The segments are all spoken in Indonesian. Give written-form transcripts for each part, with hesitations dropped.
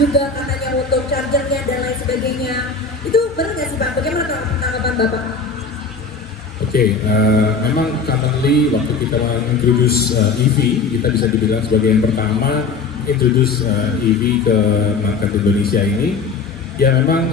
juga katanya untuk chargernya dan lain sebagainya. Itu benar nggak sih Pak? Bagaimana tanggapan Bapak? Oke, memang currently waktu kita introduce EV, kita bisa dibilang sebagai yang pertama introduce EV ke market Indonesia ini. Ya memang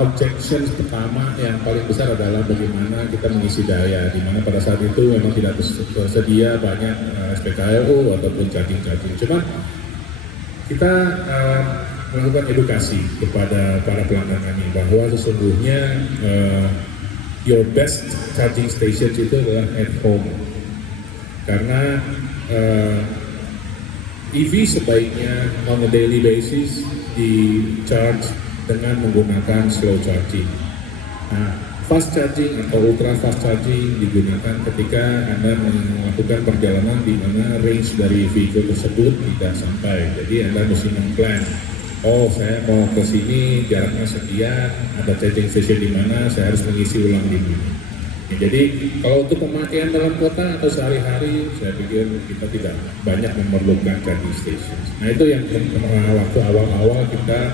objection pertama yang paling besar adalah bagaimana kita mengisi daya, di mana pada saat itu memang tidak tersedia banyak SPKLU ataupun charging. Cuman kita melakukan edukasi kepada para pelanggan kami bahwa sesungguhnya your best charging stations itu adalah at home, karena EV sebaiknya on a daily basis di charge dengan menggunakan slow charging. Nah, fast charging atau ultra fast charging digunakan ketika Anda melakukan perjalanan di mana range dari vehicle tersebut tidak sampai. Jadi Anda mesti memplan. Oh, saya mau ke sini jaraknya sekian, ada charging station di mana, saya harus mengisi ulang di sini. Ya, jadi kalau untuk pemakaian dalam kota atau sehari-hari, saya pikir kita tidak banyak memerlukan charging station. Nah itu yang waktu awal-awal kita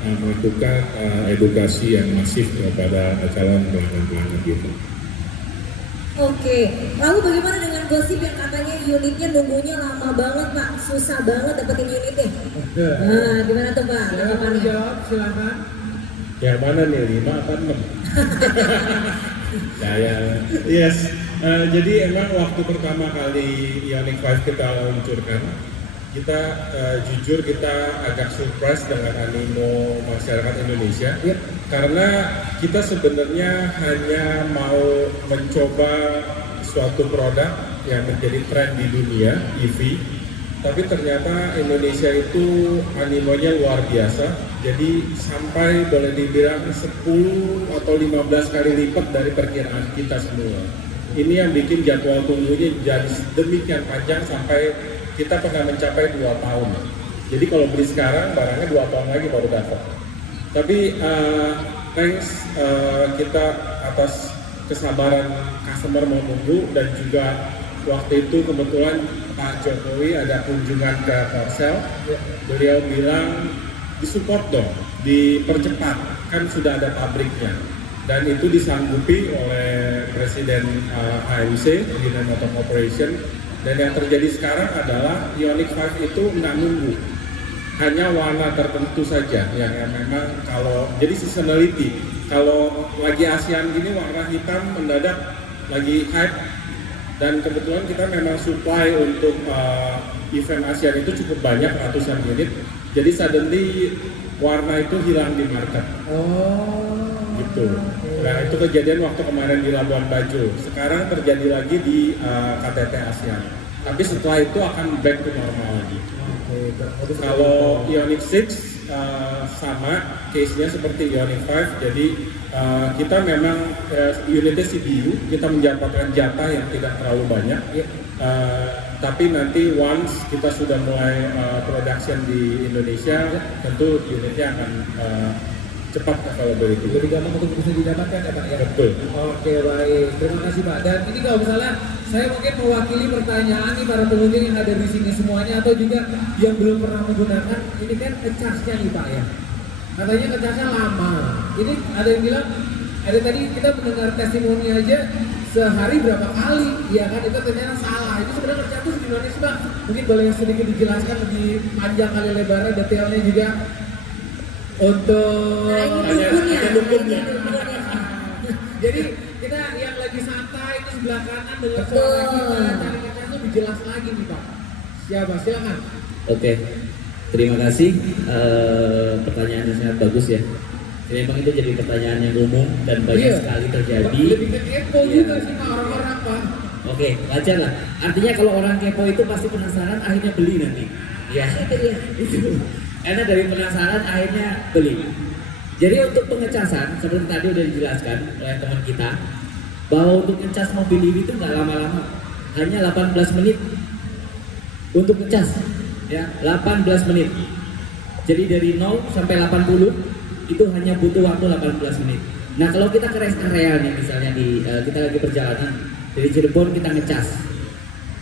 melakukan edukasi yang masif kepada calon pelanggan-pelanggan gitu. Oke, lalu bagaimana dengan gosip yang katanya unitnya nunggunya lama banget Pak, susah banget dapetin unitnya? Nah, gimana tuh Pak? Silakan jawab, silakan. Yang mana nih, 5 atau 6? Yes, jadi emang waktu pertama kali Ioniq 5 kita luncurkan, kita jujur kita agak surprise dengan animo masyarakat Indonesia. Yep. Karena kita sebenarnya hanya mau mencoba suatu produk yang menjadi tren di dunia EV, tapi ternyata Indonesia itu animonya luar biasa. Jadi sampai boleh dibilang 10 atau 15 kali lipat dari perkiraan kita semua. Ini yang bikin jadwal tunggunya jadi demikian panjang sampai kita pernah mencapai 2 tahun. Jadi kalau beli sekarang barangnya 2 tahun lagi baru dapat. Tapi thanks kita atas kesabaran customer mau nunggu, dan juga waktu itu kebetulan Pak Jokowi ada kunjungan ke Korsel. Beliau bilang disupport dong, dipercepat, kan sudah ada pabriknya. Dan itu disanggupi oleh Presiden AMC, United Motor Corporation. Dan yang terjadi sekarang adalah Ioniq 5 itu nggak nunggu, hanya warna tertentu saja yang memang kalau jadi seasonality. Kalau lagi ASEAN gini warna hitam mendadak lagi hype, dan kebetulan kita memang supply untuk event ASEAN itu cukup banyak, ratusan unit. Jadi suddenly warna itu hilang di market. Gitu. Nah itu kejadian waktu kemarin di Labuan Bajo. Sekarang terjadi lagi di KTT ASEAN. Tapi setelah itu akan back to normal lagi. Kalau Ioniq 6 sama case-nya seperti Ioniq 5. Jadi kita memang unitnya CBU, kita mendapatkan jatah yang tidak terlalu banyak. Tapi nanti once kita sudah mulai production di Indonesia, tentu unitnya akan cepat availability. Lebih gampang untuk bisa didapatkan ya Pak ya? Betul. Oke baik, terima kasih Pak. Dan ini kalau misalnya saya mungkin mewakili pertanyaan nih para pengunjung yang ada di sini semuanya, atau juga yang belum pernah menggunakan, ini kan ngecasnya nih Pak ya. Katanya ngecasnya lama. Ini ada yang bilang, ada tadi kita mendengar testimoni aja sehari berapa kali, ya kan, itu ternyata salah. Itu sebenarnya ngecas itu gimana sih Pak? Mungkin boleh sedikit dijelaskan lebih panjang kali lebarnya, detailnya juga. Untuk dukunnya. Jadi kita yang lagi santai itu sebelah kanan dengan suara kita cari ngecas lebih jelas lagi nih Pak. Siapa? Silakan. Oke, terima kasih. Pertanyaannya sangat bagus ya. Memang itu jadi pertanyaan yang umum dan banyak sekali terjadi. Lebih ke kepo juga sih Pak orang-orang Pak. Oke, wajar lah. Artinya kalau orang kepo itu pasti penasaran, akhirnya beli nanti. Ya, itu. Karena dari penasaran akhirnya beli. Jadi untuk pengecasan, seperti tadi udah dijelaskan oleh teman kita, bahwa untuk ngecas mobil ini itu nggak lama-lama, hanya 18 menit untuk ngecas, ya 18 menit. Jadi dari 0 sampai 80 itu hanya butuh waktu 18 menit. Nah kalau kita ke rest area nih, misalnya kita lagi perjalanan dari Cirebon kita ngecas,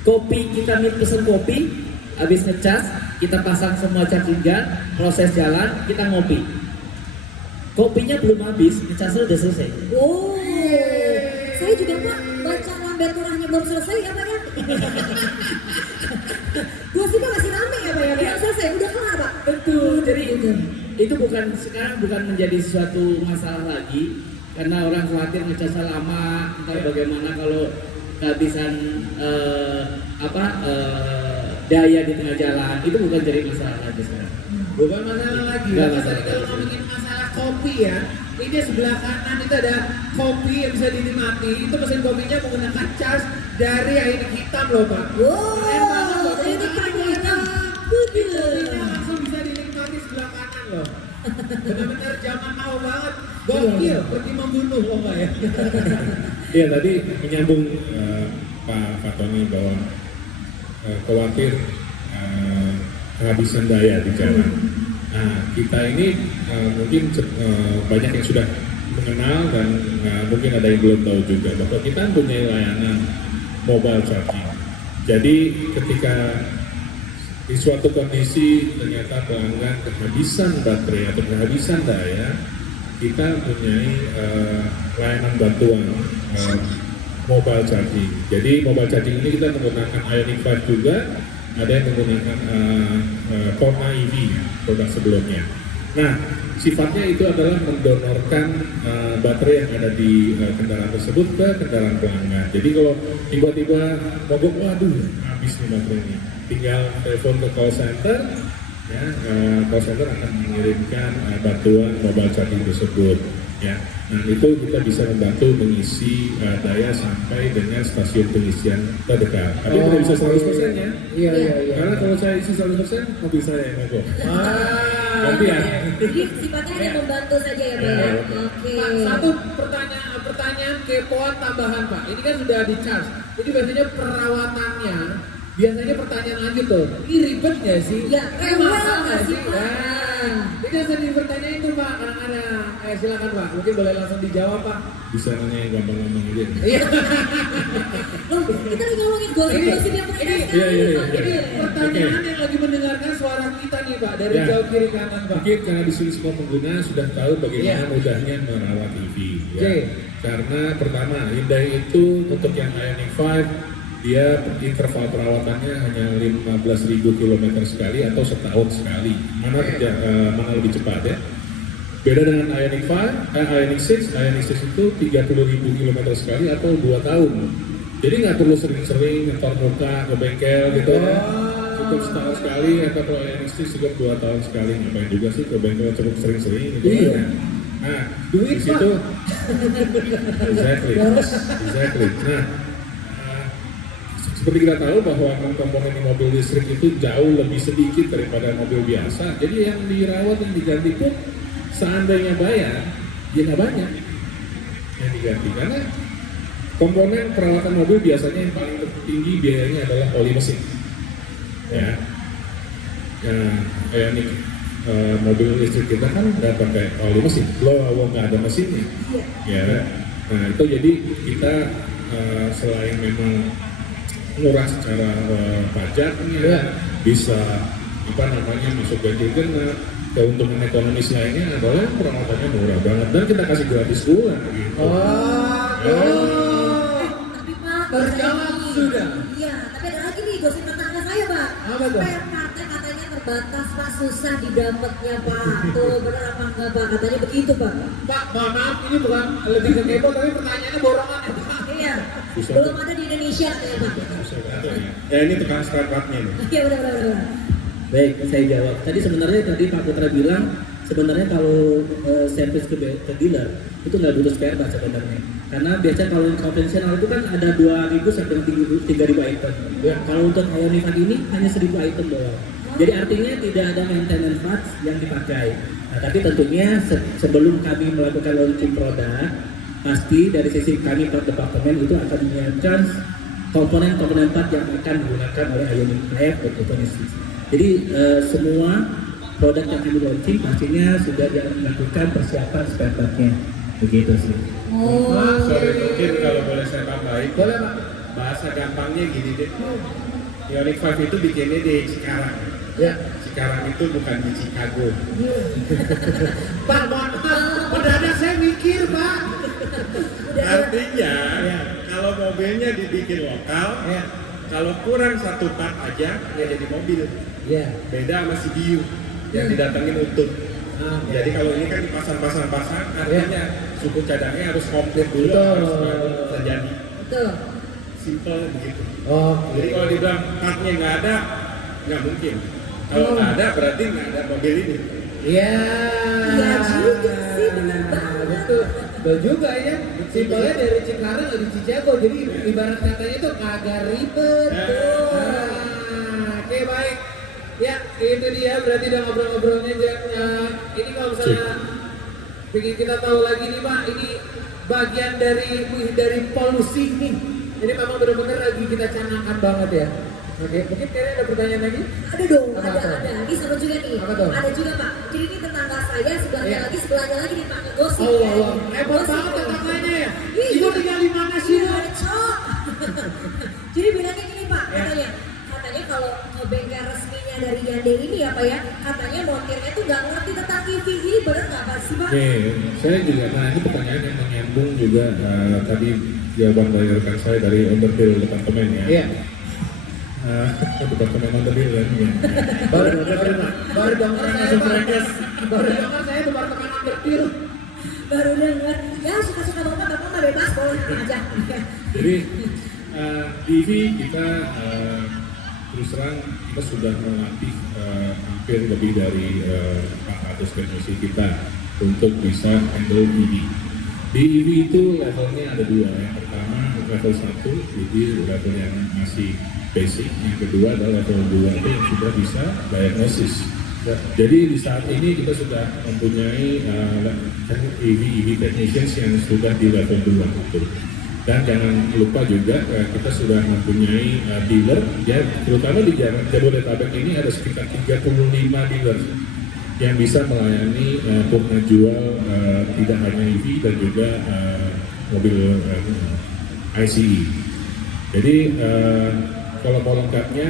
kopi kita pesen kopi, habis ngecas kita pasang semua charging gun, proses jalan, kita ngopi. Kopinya belum habis, ngecasnya udah selesai. Oh, saya juga Pak baca lambe turahnya belum selesai ya Pak ya. Gosipnya masih rame ya Pak ya, belum selesai, udah kelar Pak. Betul, jadi itu sekarang bukan menjadi suatu masalah lagi karena orang khawatir ngecasnya lama, ntar bagaimana kalau kehabisan daya di tengah jalan, itu bukan jadi masalah lagi sekarang. Bukan masalah lagi. Nggak Tapi masalah. kalau ngomongin masalah kopi ya, ini sebelah kanan itu ada kopi yang bisa dinikmati. Itu mesin kopinya menggunakan cas dari air hitam loh Pak. Keren banget loh. Wow, ini keren ya. Kopinya langsung bisa dinikmati sebelah kanan loh. Benar-benar zaman now banget. Gokil, pergi membunuh loh Pak ya. Iya tadi menyambung Pak Tony bahwa khawatir kehabisan daya di jalan. Nah kita ini mungkin banyak yang sudah mengenal dan mungkin ada yang belum tahu juga bahwa kita punya layanan mobile charging. Jadi ketika di suatu kondisi ternyata pelanggan kehabisan baterai atau kehabisan daya, kita mempunyai layanan bantuan mobile charging. Jadi mobile charging ini kita menggunakan Ioniq 5 juga, ada yang menggunakan Kona EV produk sebelumnya. Nah, sifatnya itu adalah mendonorkan baterai yang ada di kendaraan tersebut ke kendaraan pelanggan. Jadi kalau tiba-tiba mogok, waduh habis nih baterainya, tinggal telepon ke call center, ya, call center akan mengirimkan bantuan mobile charging tersebut. Ya, nah itu kita bisa membantu mengisi daya sampai dengan stasiun pengisian terdekat. Tapi tidak bisa 100% ya. Iya. Karena kalau saya isi 100%, mobil saya yang mogok. Gantian. Jadi sifatnya hanya membantu saja ya Pak ya. Oke. Pak, satu pertanyaan kepoan tambahan Pak. Ini kan sudah di charge. Jadi biasanya perawatannya, biasanya pertanyaan lagi tuh, ini ribet nggak sih? Ya, mahal rewel nggak nggak sih? sih, Pak? Nah, itu yang sering bertanya itu Pak, kadang-kadang. Silakan Pak, mungkin boleh langsung dijawab Pak. Bisa nanya yang gampang-gampang aja. Iya. Loh, kita lagi ngomongin gosip-gosip yang Iya. Ini pertanyaan yang lagi mendengarkan suara kita nih Pak, dari Ya. jauh kiri kanan Pak. Mungkin karena di sini semua pengguna sudah tahu bagaimana Iya. mudahnya merawat EV. Ya. Oke. Karena pertama, Hyundai itu untuk yang Ioniq 5 dia interval perawatannya hanya 15.000 km sekali atau setahun sekali. Mana lebih cepat ya? Beda dengan Ioniq 6 itu 30.000 km sekali atau 2 tahun. Jadi nggak perlu sering-sering nyetor muka ke bengkel gitu ya. Cukup setahun sekali atau kalau Ioniq 6 cukup 2 tahun sekali. Ngapain juga sih ke bengkel cukup sering-sering gitu. Iya. Nah, Duit, di situ exactly. Nah, seperti kita tahu bahwa komponen di mobil listrik itu jauh lebih sedikit daripada mobil biasa. Jadi yang dirawat yang diganti pun seandainya bayar, ya nggak banyak yang diganti karena komponen perawatan mobil biasanya yang paling tinggi biayanya adalah oli mesin. Ya, kayak nih mobil listrik kita kan nggak pakai oli mesin, loh nggak ada mesinnya. Ya, nah itu jadi kita selain memang murah secara pajaknya, bisa masuk ganjil genap. Keuntungan ekonomis lainnya adalah perawatannya murah banget dan kita kasih gratis pula gitu. Tapi Pak, Terjawab ini- sudah. Iya, tapi ada lagi nih gosip tetangga saya Pak. Apa tuh? Spare partnya katanya terbatas Pak, susah didapatnya Pak. Tuh benar apa enggak Pak? Katanya begitu Pak. Pak, mohon maaf ini bukan lebih ke kepo tapi pertanyaannya borongan ya Pak. Iya, Susah. belum ada di Indonesia katanya Pak. Ya ini tukang spare partnya nih. Iya benar. Baik, saya jawab. Tadi Pak Putra bilang sebenarnya kalau servis ke dealer itu nggak butuh spare part sebenarnya. Karena biasanya kalau konvensional itu kan ada 2.000 sampai 3.000 item. Ya, kalau untuk Ioniq ini hanya 1.000 item doang. Jadi artinya tidak ada maintenance parts yang dipakai. Nah, tapi tentunya sebelum kami melakukan launching produk, pasti dari sisi kami per departemen itu akan menyiapkan komponen-komponen part yang akan digunakan oleh Ioniq 5 untuk Genesis. Jadi semua produk yang kami launching pastinya sudah dilakukan persiapan spare part-nya. Begitu sih. Sorry, mungkin kalau boleh saya tambahin. Boleh Pak. Bahasa gampangnya gini deh. Ioniq 5 itu bikinnya di Cikarang. Ya. Cikarang itu bukan di Chicago. Pak, mohon maaf, mendadak saya mikir, Pak. Artinya, Ya. kalau mobilnya dibikin lokal, Ya. kalau kurang satu part aja, ya jadi mobil. Ya. Beda sama CBU yang didatengin utuh. Jadi kalau ini kan dipasang-pasang, artinya suku cadangnya harus komplit dulu, Betul. harus baru terjadi. Betul. Simple begitu. Oh, Jadi kalau dibilang partnya nggak ada, nggak mungkin. Kalau nggak ada berarti nggak ada mobil ini. iya. Iya juga sih, bener banget. Betul. Betul juga ya. Simpelnya dari Cikarang ke Chicago, jadi ibarat katanya itu agak ribet. Oke, baik. Ya, itu dia berarti udah ngobrol-ngobrolnya. Ini kalau misalnya ingin kita tahu lagi nih Pak, ini bagian dari polusi nih. Ini memang benar-benar lagi kita canangkan banget ya. Oke, mungkin kalian ada pertanyaan lagi? Ada dong, Apa ada, tuh? ada. Ini seru juga nih. Apa tuh? Ada juga Pak. Jadi ini tetangga saya, sebelahnya Iya. lagi nih Pak. Gosip. Oh, ya. wow. Hebat Gosip. banget tetangganya ya. Ih, Ibu tinggal di mana sih? Iya, Cok. Jadi bilangnya gini Pak, Ya. katanya kalau ke bengkel resminya dari Yande ini ya Pak ya, katanya montirnya tuh nggak ngerti tentang EV. Ini bener nggak Pak sih Pak? Nih, saya juga, nah ini pertanyaan yang menyambung juga tadi jawaban dari rekan saya dari Underbill departemen ya. Iya. Departemen Underbill kan. Ya. Baru dengar saya departemen underpil. Baru denger, ya suka-suka bapak mah bebas boleh aja. Jadi di EV kita terus terang kita sudah melatih hampir lebih dari 400 teknisi kita untuk bisa handle EV. Di EV itu levelnya ada dua. Yang pertama level 1, jadi level yang masih basic. Yang kedua adalah level 2 itu yang sudah bisa diagnosis. Jadi di saat ini kita sudah mempunyai EV technicians yang sudah di level 2 itu. Dan jangan lupa juga kita sudah mempunyai dealer, ya terutama di Jabodetabek ini ada sekitar 35 dealer yang bisa melayani penjual tidak hanya EV dan juga mobil ICE. Jadi kalau mau lengkapnya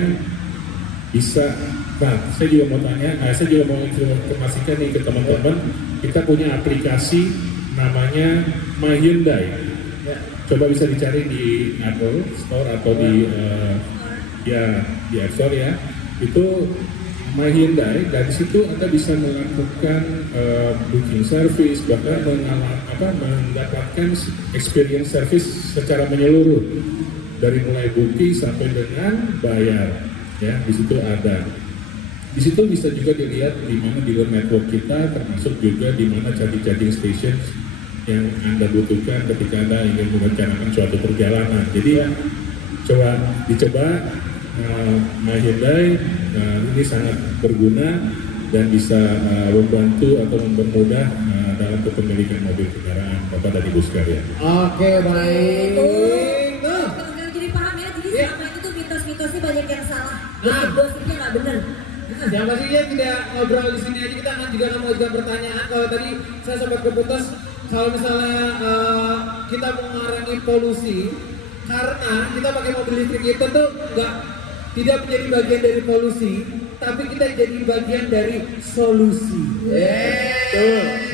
bisa. Nah, saya juga mau tanya, saya juga mau informasikan nih ke teman-teman, kita punya aplikasi namanya My Hyundai. Coba bisa dicari di Apple Store atau di App Store ya. Itu My Hyundai, dari situ Anda bisa melakukan booking service, bahkan mendapatkan experience service secara menyeluruh dari mulai booking sampai dengan bayar. Ya, di situ ada. Di situ bisa juga dilihat di mana dealer network kita, termasuk juga di mana charging station yang Anda butuhkan ketika Anda ingin merencanakan suatu perjalanan. Jadi dicoba My Hyundai, ini sangat berguna dan bisa membantu atau mempermudah dalam kepemilikan mobil kendaraan Bapak dan Ibu sekalian. Oke, baik. Kalau jadi paham ya, jadi Iya. selama ini tuh mitos-mitosnya banyak yang salah. Nah. Gosip-gosipnya nggak bener. Yang pastinya tidak ngobrol di sini aja, kita juga akan mengajukan pertanyaan. Kalau tadi saya sempat keputus, kalau misalnya kita mengurangi polusi, karena kita pakai mobil listrik itu tuh tidak menjadi bagian dari polusi, tapi kita jadi bagian dari solusi. Betul.